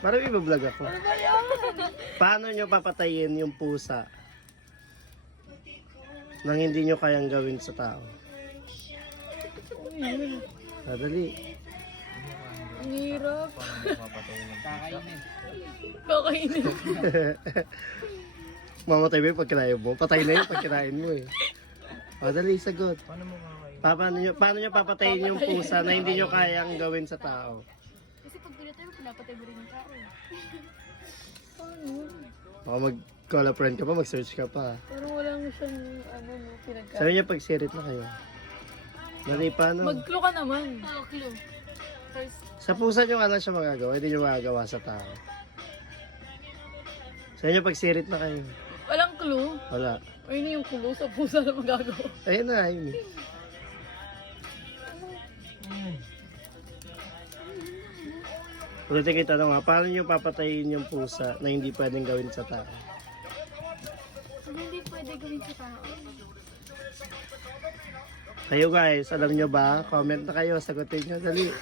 Parang iba-vlog ako. Ano ba yan? Paano nyo papatayin yung pusa nang hindi nyo kayang gawin sa tao? Madali. Ang hirap. Kakainin. Kakainin. Mamatay ba yung pag kinain mo? Patay na yung pag kinain mo eh. Madali, sagot. Paano mo kakainin? Paano nyo papatayin yung pusa na hindi nyo kayang gawin sa tao? Kasi pag pinatay mo, pinapatay mo rin yung tao. Paano? Baka mag-call a friend ka pa, mag-search ka pa. Pero wala mo siyang, ano, no, pinagka. Sabi niya pag sirit na kayo. Dali, paano? Mag-clue ka naman. Oo, clue. First, Sa pusa nyo nga lang siya magagawa, hindi nyo magagawa sa tao. Sabi niya pag sirit na kayo. walang clue. Wala. Ayun yung clue sa pusa na magagawa. Ayun na, ayun. Ulitin kita tanong paano nyo papatayin yung pusa na hindi pwedeng gawin sa tao? Hindi pwede gawin sa tao. Kayo guys, alam nyo ba? Comment na kayo, sagutin nyo, dali.